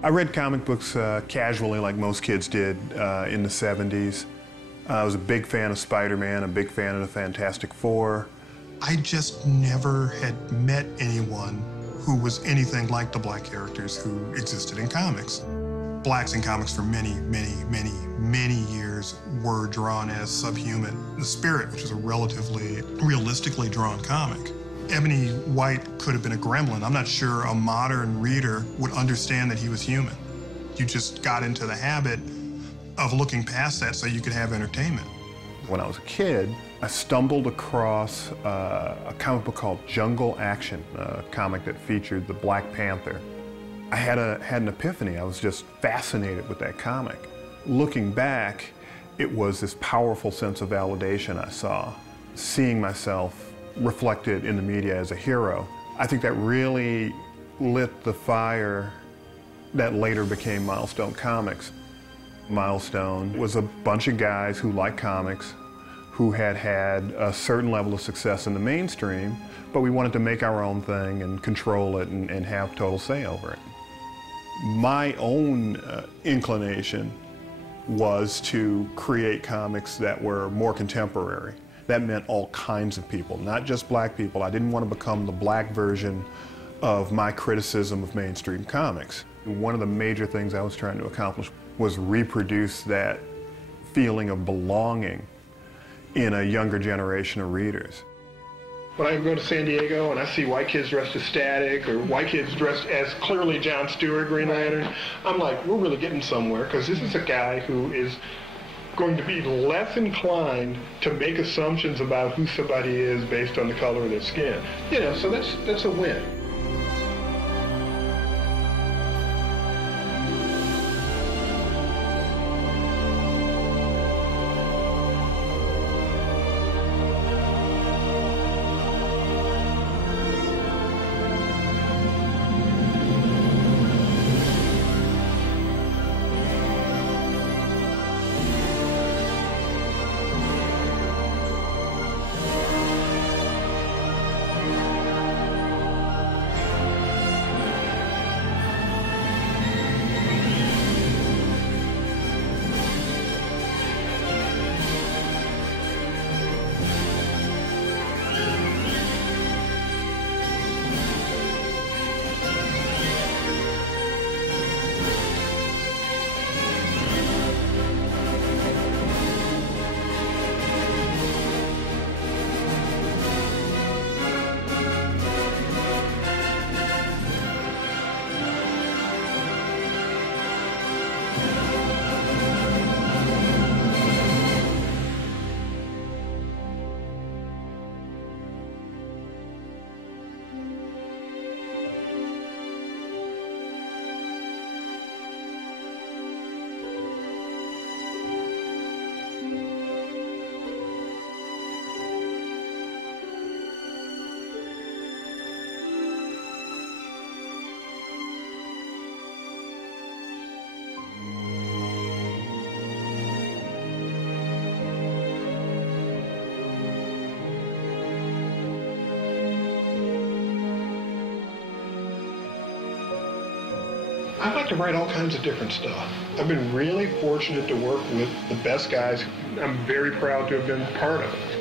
I read comic books casually like most kids did in the 70s. I was a big fan of Spider-Man, a big fan of the Fantastic Four. I just never had met anyone who was anything like the black characters who existed in comics. Blacks in comics for many, many, many, many years were drawn as subhuman. The Spirit, which is a relatively realistically drawn comic. Ebony White could have been a gremlin. I'm not sure a modern reader would understand that he was human. You just got into the habit of looking past that so you could have entertainment. When I was a kid, I stumbled across a comic book called Jungle Action, a comic that featured the Black Panther. I had an epiphany. I was just fascinated with that comic. Looking back, it was this powerful sense of validation I saw, seeing myself reflected in the media as a hero. I think that really lit the fire that later became Milestone Comics. Milestone was a bunch of guys who liked comics, who had had a certain level of success in the mainstream, but we wanted to make our own thing and control it and have total say over it. My own inclination was to create comics that were more contemporary. That meant all kinds of people, not just black people. I didn't want to become the black version of my criticism of mainstream comics. One of the major things I was trying to accomplish was reproduce that feeling of belonging in a younger generation of readers. When I go to San Diego and I see white kids dressed as Static or white kids dressed as clearly John Stewart, Green Lantern, I'm like, we're really getting somewhere, because this is a guy who is going to be less inclined to make assumptions about who somebody is based on the color of their skin. You know, so that's a win. I like to write all kinds of different stuff. I've been really fortunate to work with the best guys. I'm very proud to have been part of it.